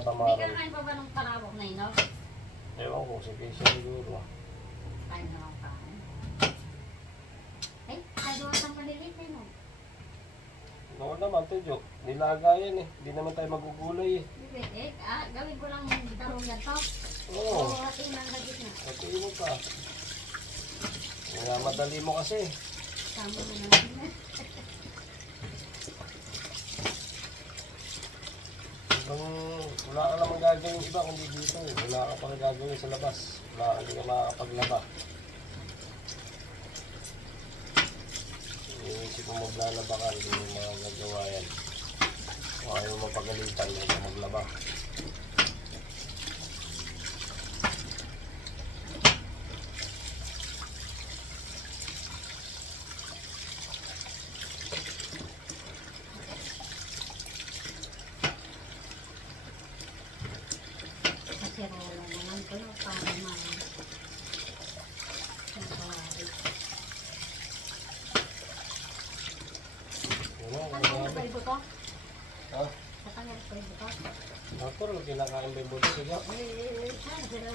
ba Hindi maroon? ka kain pa ba ng parawak na ino? Ewan ko, sige siguro. Kain na lang kain. Ay, nagawa ng malilit eh no? Oo naman, Tidyo. Nilaga yan eh. Hindi naman tayo magugulay eh. Bibit gawin ko lang yung tarong yan to. Oo. Oo, ating lang na gitna. Pati mo pa. Nga madali mo kasi. Tama mo naman. Wala ka naman gagawin iba kundi dito eh. Wala ka pang gagawin sa labas. Hindi ka makakapaglaba. Iisip mo maglalaba ka, hindi mo magagawa yan. Kung ayaw mo mapagalitan, hindi ka maglaba. Kasi rola naman ko no, para Ano pa ibo to? Ha? Katanggal pa ibo to? Ako rin, kinakain ba yung buto siya? Saan sila?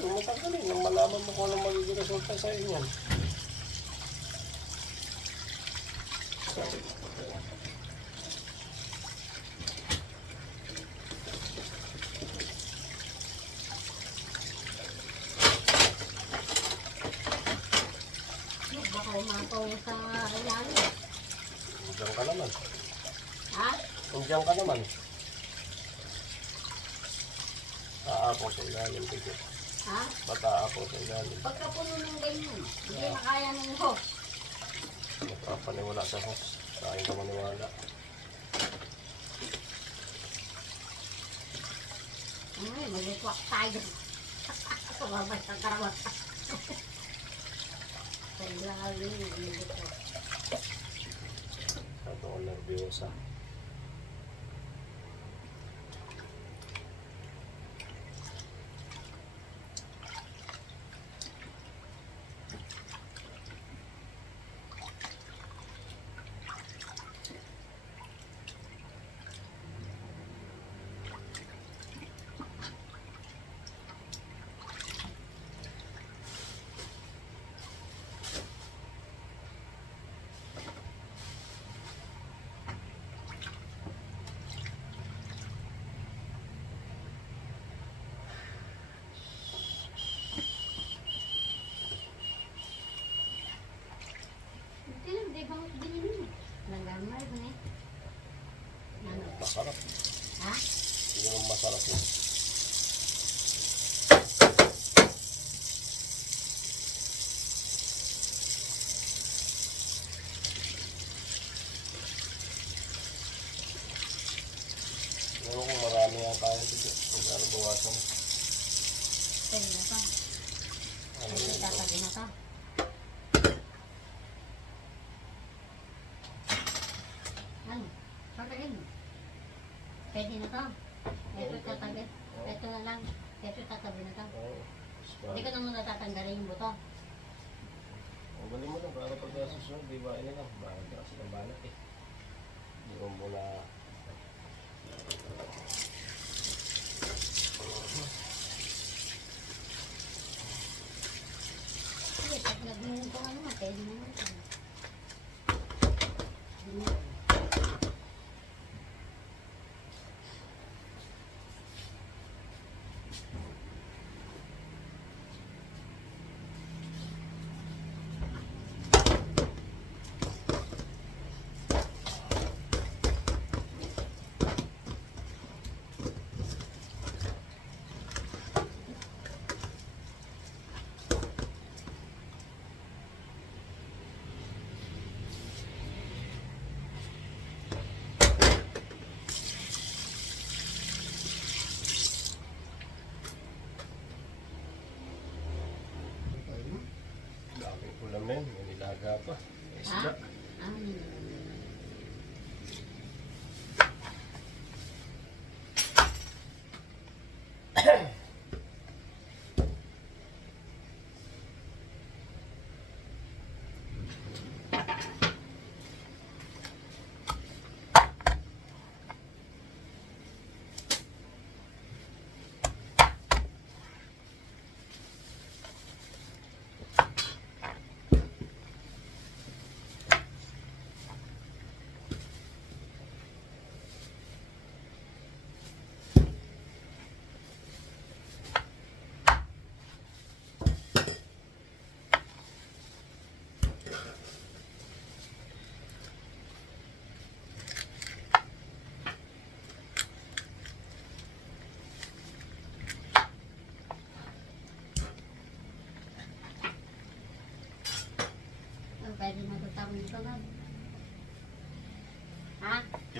Matanggalin, nang malaman mo kung anong magiging resulta sa inyo. Baka umapaw sa ilalim. Diyan ka naman. Ha? Diyan ka naman. Aapaw sa ilalim, Tidyo. Ha? Ba't aapaw sa ilalim? Pagka puno ng ganyan, hindi makaya ng host. Napapaniwala sa host. Sa akin ka maniwala. Mag-retwak tayo. Kumabay sa karawat. Sa ilalim, mag-retwak. Ito ko nervyosa. Hindi ba binili mo? Nagamay ba eh? Masarap. Ha? Hindi naman masarap yun. Ewan kung marami ang kain dito. Kung ano bawasan. Pwede na to. Ano Pwede yun? tatagi na to. Ano? Tatagin mo. Pwede na to. Ito tatagin. Ito na lang. Ito tatabi na to. Oo. Hindi ko naman natatanggalin yung buto. Ang galing mo lang. Para pag nasusunod, di ba? Ano lang. Bakit kasi ng balat eh. Hindi mo muna. Sige, pag nagminin ko ano, pwede naman ito.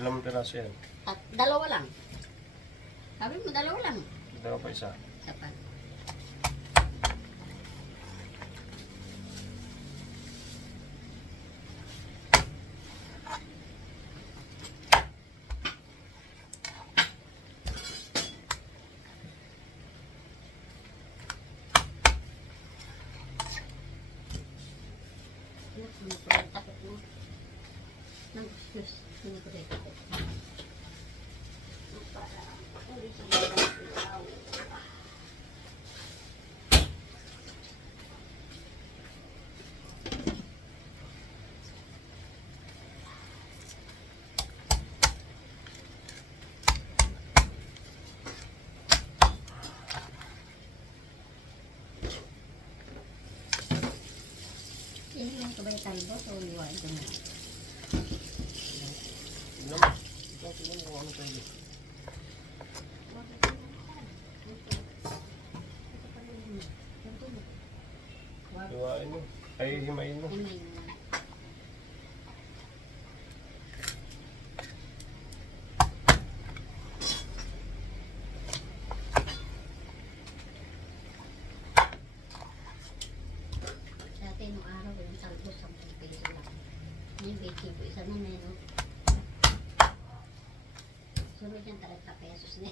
Ilang piraso yan? At dalawa lang. Sabi mo, dalawa lang. Dalawa pa isa. Sapat. Takot mo. Nang Diyos, hindi ko rin takot. Para, hindi siya magalaw. Ini yung kabay tayo so iwain ko na. Tignan mo. Tignan mo kung ano tayo. Hiwain mo. Ay, himayin mo. Dati nung araw yung talbos 10 peso lang. Ngayon 20 po isa na meron. Sunod yung 30 pesos na.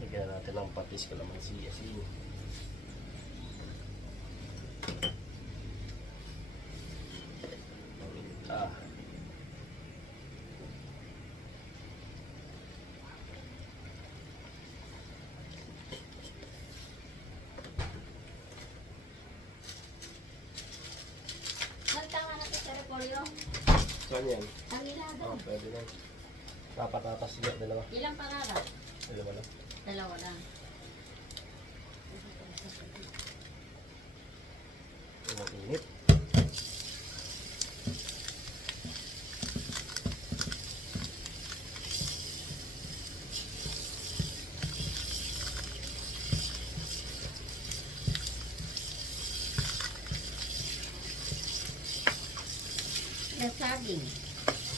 Lagyan natin ng patis kalamansi asin. Ah. Magtama natin sa repolyo. Saan yan? Ang ilado. Oh, pwede lang. Dapat siya. Dalawa. Ilang parada? Dalawa lang. Dalawa lang. Ang init. Yung saging.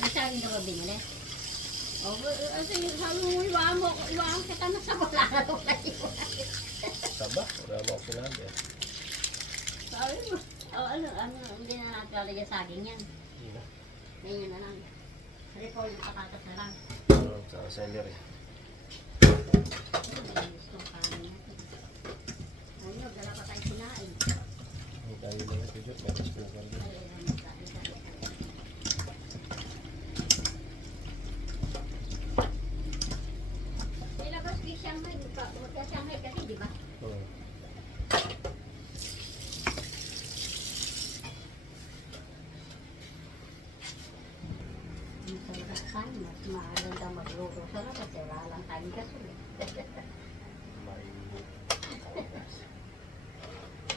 May saging ka ba binili? O, sabi mo, iwaan kita na sa wala na ito kayo. Saba? Wala mo ako sinabi. Sabi mo, hindi na natin lalagyan saging yan. Hindi na. Ganyan na lang. Repolyo patatas na lang. Sa celery. Ay, gusto ang kanin natin. Ayun, dala pa tayo sinain. Ang tayo na ito dyan. Meron sa cooker dyan. Ay, magkain. Nilabas ko yung Shanghai. Magka-Shanghai kasi, di ba? Hmm. Masarap tayo. Mas maganda magluto sa labas. Wala lang tayong gasol. Mainit.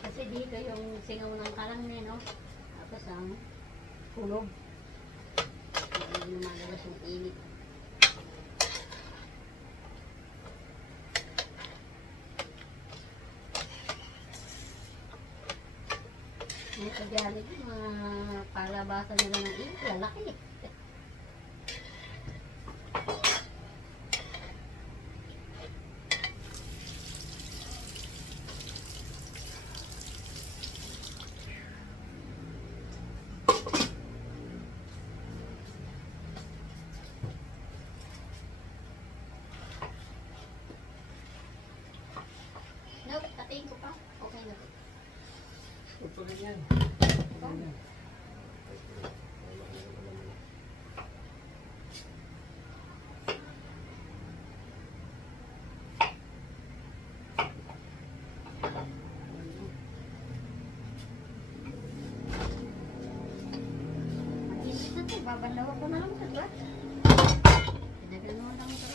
Kasi dito yung singaw ng karangme, no? Tapos ang kulog. Hindi lumalagas yung init. May kagyalik, mga palabasan nila ng init, lalaki. Nope, tatiin ko pa. Okay na to. Ito rin yan. Mag-init na to. Babanlaw ko na lang sa glass. Pinagano lang ito.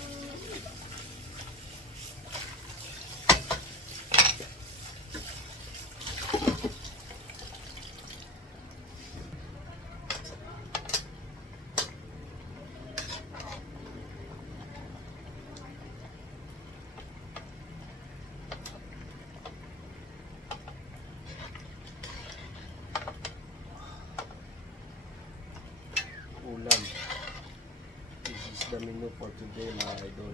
ulam. This is the menu for today mga idol.